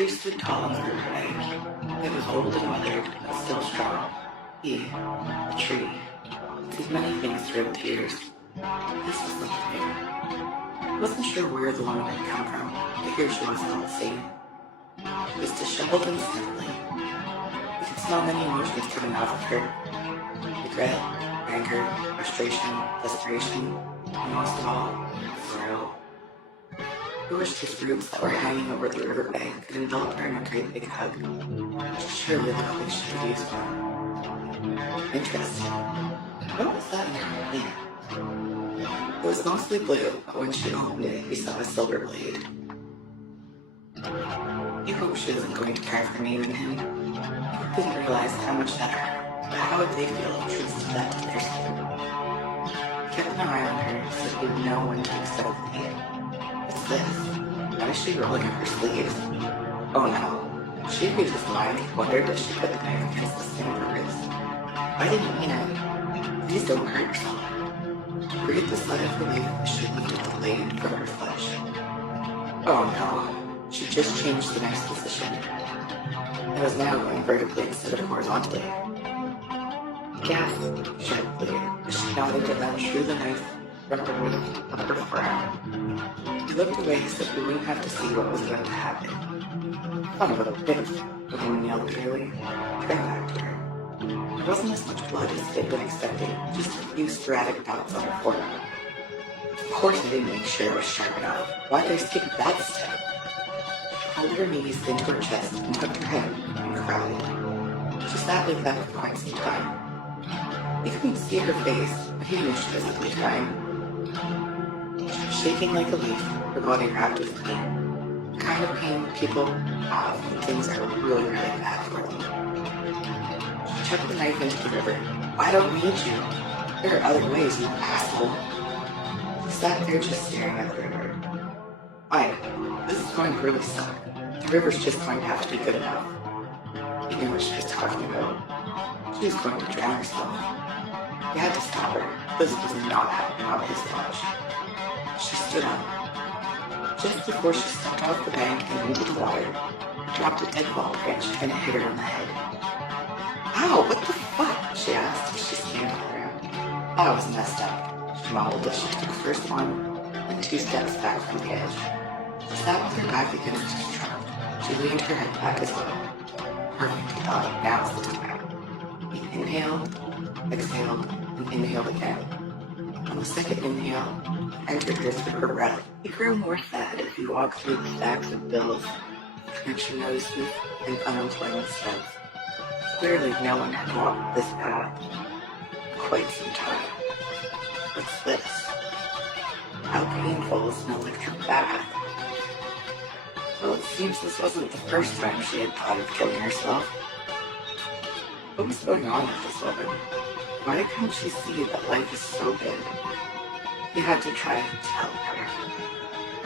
tree stood tall on the riverbank. It was old and weathered, but still strong. He, the tree, had seen many things through the years. This was something new. He wasn't sure where the woman had come from, but here she was all the same. She was disheveled and snivelling. He could smell many emotions coming off of her. Regret, anger, frustration, desperation, and most of all, sorrow. He wished his roots that were hanging over the riverbank could envelop her in a great big hug. Surely the place should have used one. Interesting. What was that in her hand? It was mostly blue, but when she opened it, he saw a silver blade. He hoped she wasn't going to carve her name in him. He didn't realize how much that hurt, but how would they feel if she was that to their skin? He kept an eye on her so he would know when to accept the blade. What's this? Why is she rolling up her sleeves? Oh no. She read his mind. He wondered if she put the knife against the skin of her wrist. Why didn't you mean it? Please don't hurt yourself. She breathed a sigh of relief as she lifted the blade from her flesh. Oh no. She just changed the knife's position. It was now going vertically instead of horizontally. He gasped sharply as she nodded and then drew the knife from the roof of her forearm. He looked away so he wouldn't have to see what was going to happen. Son of a bitch, the woman yelled clearly. Turn back to her. There wasn't as much blood as they'd been expecting, just a few sporadic dots on her forearm. Of course they didn't make sure it was sharp enough. Why'd they skip that step? She held her knees into her chest and tucked her head and cried. She sat like that for quite some time. He couldn't see her face, but he knew she was ugly crying. She was shaking like a leaf, her body wrapped with pain. The kind of pain people have when things are really, really bad for them. She chucked the knife into the river. I don't need you. There are other ways, you asshole. She sat there just staring at the river. Fine, this is going to really suck. The river's just going to have to be good enough. He knew what she was talking about. She was going to drown herself. He had to stop her. This was not happening on his watch. She stood up. Just before she stepped off the bank and into the water, he dropped a deadfall branch and it hit her in the head. Ow, what the fuck? She asked as she scanned around. That was messed up. She mumbled as she took first one, then 2 steps back from the edge. She sat with her back against his trunk. She leaned her head back as well. Perfect, he thought. Now's the time. He inhaled, exhaled, and inhaled again. On the second inhale, entered her through her breath. He grew more sad as he walked through the stacks of bills, connection notices, and unemployment stamps. Clearly no one had walked this path in quite some time. What's this? How painful is an electric bath? Well, it seems this wasn't the first time she had thought of killing herself. What was going on with this woman? Why couldn't she see that life is so good? He had to try to tell her.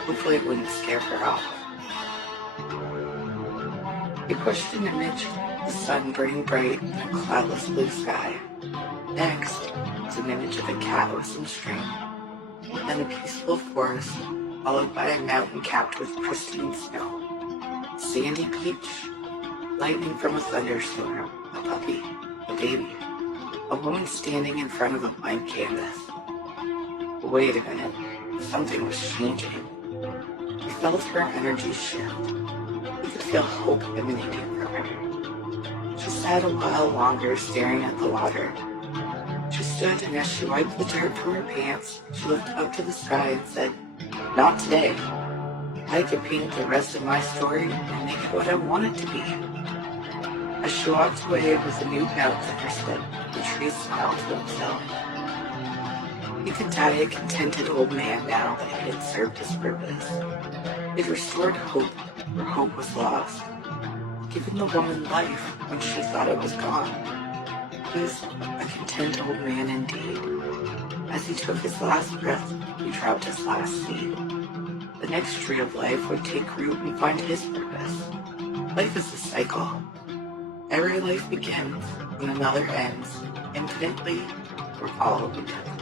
Hopefully it wouldn't scare her off. He pushed an image of the sun burning bright in a cloudless blue sky. Next was an image of a cat with some string. Then a peaceful forest, followed by a mountain capped with pristine snow. Sandy beach, lightning from a thunderstorm, a puppy, a baby, a woman standing in front of a blank canvas. Wait a minute, something was changing. He felt her energy shift. He could feel hope emanating from her. She sat a while longer staring at the water. She stood, and as she wiped the dirt from her pants, she looked up to the sky and said, "Not today. I could paint the rest of my story and make it what I want it to be." As she walked away with a new bounce in her step, the tree smiled to himself. He could die a contented old man now that he had served his purpose. It restored hope where hope was lost, given the woman life when she thought it was gone. He was a content old man indeed. As he took his last breath, he dropped his last seed. The next tree of life would take root and find his purpose. Life is a cycle. Every life begins when another ends, infinitely for all of eternity.